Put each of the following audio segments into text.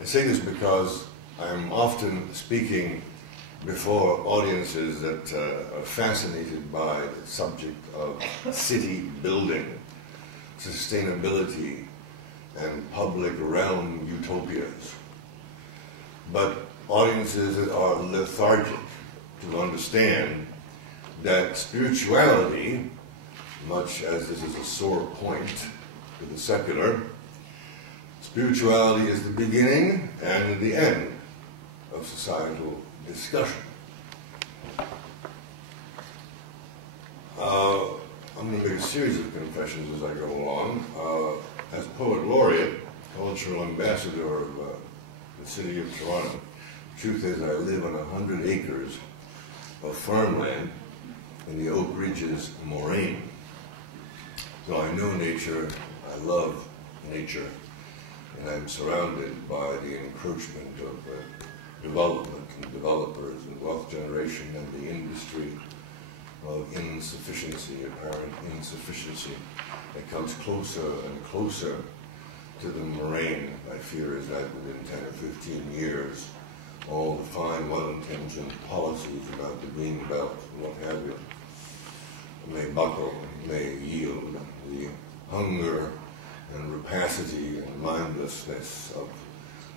I say this because I'm often speaking before audiences that are fascinated by the subject of city building, sustainability, and public realm utopias. But audiences that are lethargic to understand that spirituality, much as this is a sore point to the secular, spirituality is the beginning and the end of societal discussion. I'm going to make a series of confessions as I go along. As poet laureate, cultural ambassador of the city of Toronto, the truth is I live on 100 acres of farmland in the Oak Ridges moraine. So I know nature, I love nature, and I'm surrounded by the encroachment of development and developers and wealth generation and the industry of insufficiency, apparent insufficiency, that comes closer and closer to the moraine. I fear is that within 10 or 15 years, all the fine, well-intentioned policies about the green belt and what have you may buckle, may yield. The hunger and rapacity and mindlessness of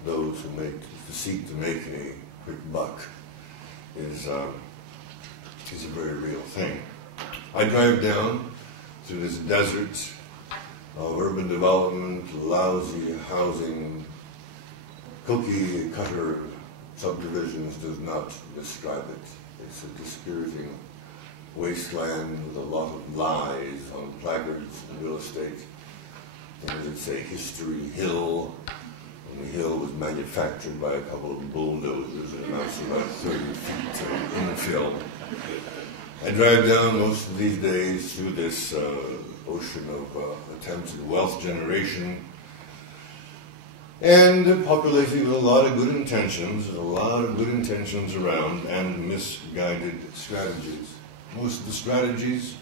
those who seek to make a quick buck is a very real thing. I drive down through this desert of urban development, lousy housing, cookie cutter subdivisions does not describe it. It's a dispiriting wasteland with a lot of lies on placards in real estate. Things that say History Hill, and the hill was manufactured by a couple of bulldozers and amounts to about 30 feet of infill. I drive down most of these days through this ocean of attempted wealth generation and population with a lot of good intentions, around, and misguided strategies. Most of the strategies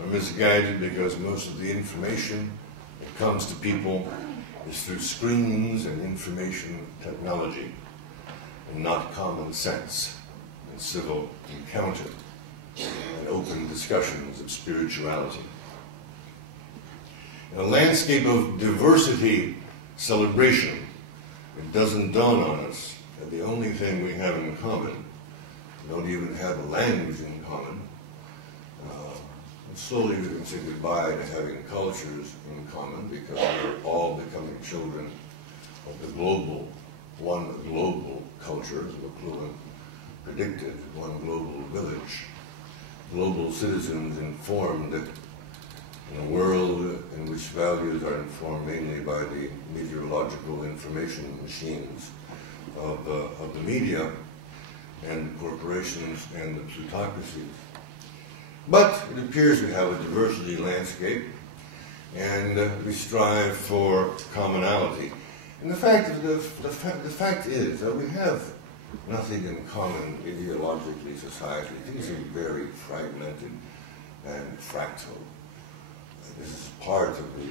are misguided because most of the information that comes to people is through screens and information technology, and not common sense and civil encounter and open discussions of spirituality. In a landscape of diversity celebration, it doesn't dawn on us that the only thing we have in common, we don't even have a language in common, slowly we can say goodbye to having cultures in common because we're all becoming children of the one global culture, as McLuhan predicted, one global village. Global citizens informed in a world in which values are informed mainly by the meteorological information machines of the media and the corporations and the plutocracies. But it appears we have a diversity landscape, and we strive for commonality. And the fact is that we have nothing in common ideologically, societally. Things are very fragmented and fractal. This is part of the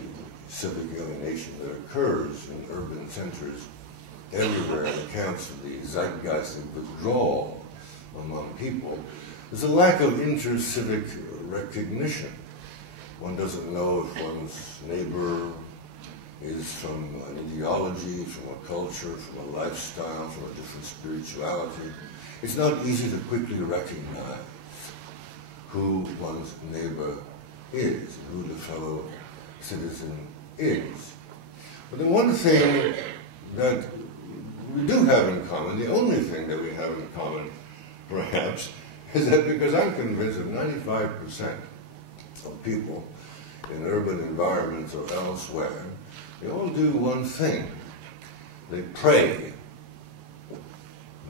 civic alienation that occurs in urban centers everywhere and accounts for the zeitgeist of withdrawal among people. There's a lack of inter-civic recognition. One doesn't know if one's neighbor is from an ideology, from a culture, from a lifestyle, from a different spirituality. It's not easy to quickly recognize who one's neighbor is, who the fellow citizen is. But the one thing that we do have in common, the only thing that we have in common, perhaps, is that because I'm convinced that 95% of people in urban environments or elsewhere, they all do one thing. They pray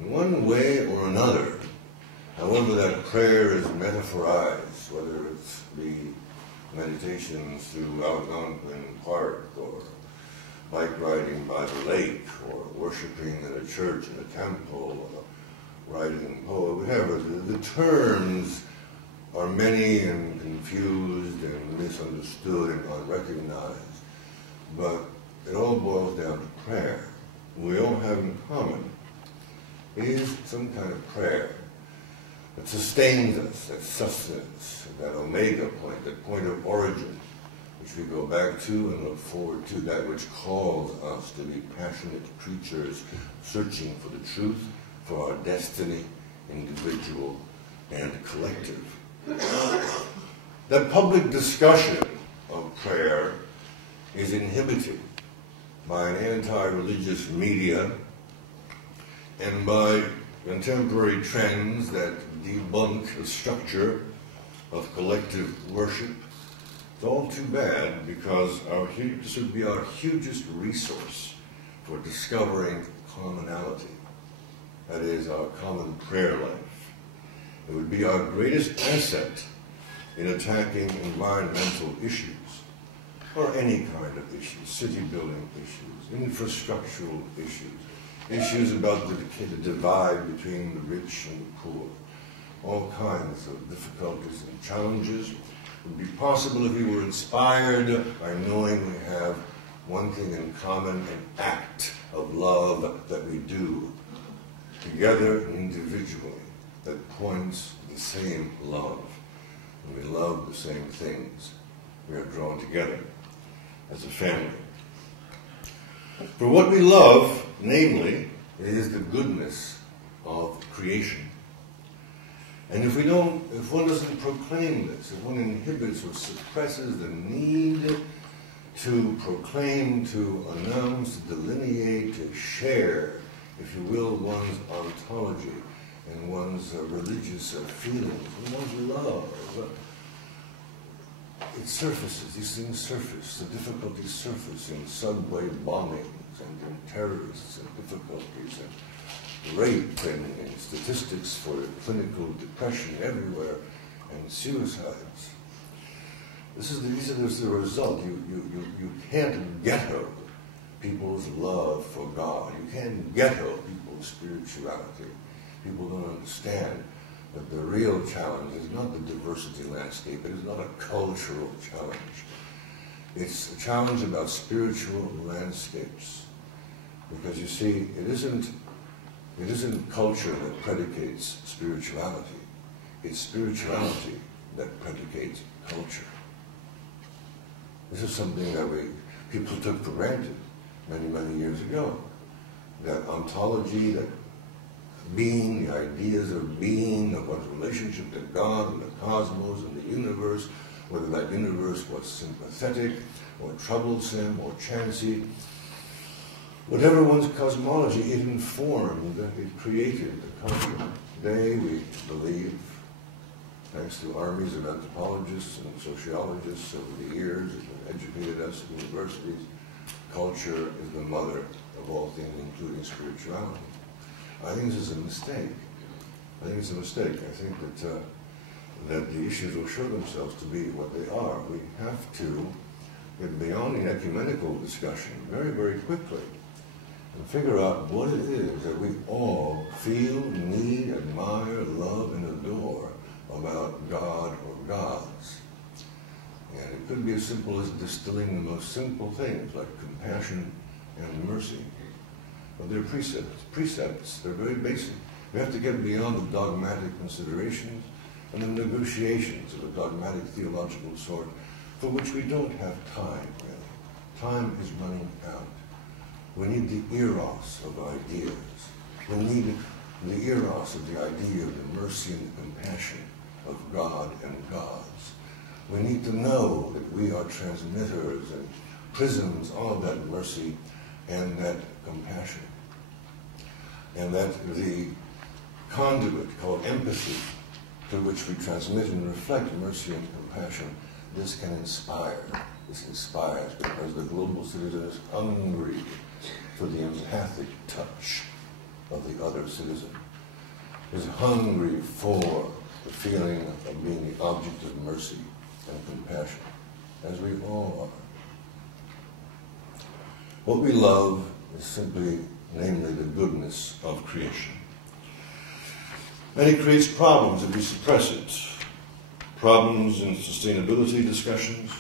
in one way or another. However that prayer is metaphorized, whether it's the meditations through Algonquin Park or bike riding by the lake or worshiping in a church, in a temple, or writing a poem, whatever. The terms are many and confused and misunderstood and unrecognized, but it all boils down to prayer. We all have is some kind of prayer that sustains us, that sustenance, that omega point, that point of origin, which we go back to and look forward to, that which calls us to be passionate creatures searching for the truth, for our destiny, individual and collective. That public discussion of prayer is inhibited by an anti-religious media and by contemporary trends that debunk the structure of collective worship. It's all too bad, because this would be our hugest resource for discovering commonality. That is, our common prayer life. It would be our greatest asset in attacking environmental issues, or any kind of issues, city building issues, infrastructural issues, issues about the divide between the rich and the poor. All kinds of difficulties and challenges would be possible if we were inspired by knowing we have one thing in common, an act of love that we do together and individually that points to the same love. When we love the same things, we are drawn together as a family. For what we love, namely, is the goodness of creation. And if one doesn't proclaim this, if one inhibits or suppresses the need to proclaim, to announce, to delineate, to share, if you will, one's ontology and one's religious feelings and one's love, it surfaces, these things surface, the difficulties surface in subway bombings and in terrorists and difficulties and rape and statistics for clinical depression everywhere and suicides. These are the result. You can't ghetto people's love for God. You can't ghetto people's spirituality. People don't understand that the real challenge is not the diversity landscape. It is not a cultural challenge. It's a challenge about spiritual landscapes. Because you see, it isn't culture that predicates spirituality. It's spirituality that predicates culture. This is something that people took for granted many, many years ago. That ontology, that being, the ideas of being, of one's relationship to God and the cosmos and the universe, whether that universe was sympathetic or troublesome or chancy, whatever one's cosmology, it informed, it created the culture. Today we believe, thanks to armies of anthropologists and sociologists over the years that have educated us at universities, culture is the mother of all things, including spirituality. I think this is a mistake. I think it's a mistake. I think that the issues will show themselves to be what they are. We have to get beyond the ecumenical discussion very, very quickly and figure out what it is that we all feel, need, admire, love, and adore about God or gods. And it could be as simple as distilling the most simple things like compassion and mercy. But they're precepts, they're very basic. We have to get beyond the dogmatic considerations and the negotiations of a dogmatic theological sort for which we don't have time, really. Time is running out. We need the eros of ideas. We need the eros of the idea of the mercy and the compassion of God and gods. We need to know that we are transmitters and prisms of that mercy and that compassion. And that the conduit called empathy, through which we transmit and reflect mercy and compassion, this can inspire. This inspires because the global citizen is hungry for the empathic touch of the other citizen, is hungry for the feeling of being the object of mercy and compassion, as we all are. What we love is simply, namely, the goodness of creation. And it creates problems if we suppress it. Problems in sustainability discussions,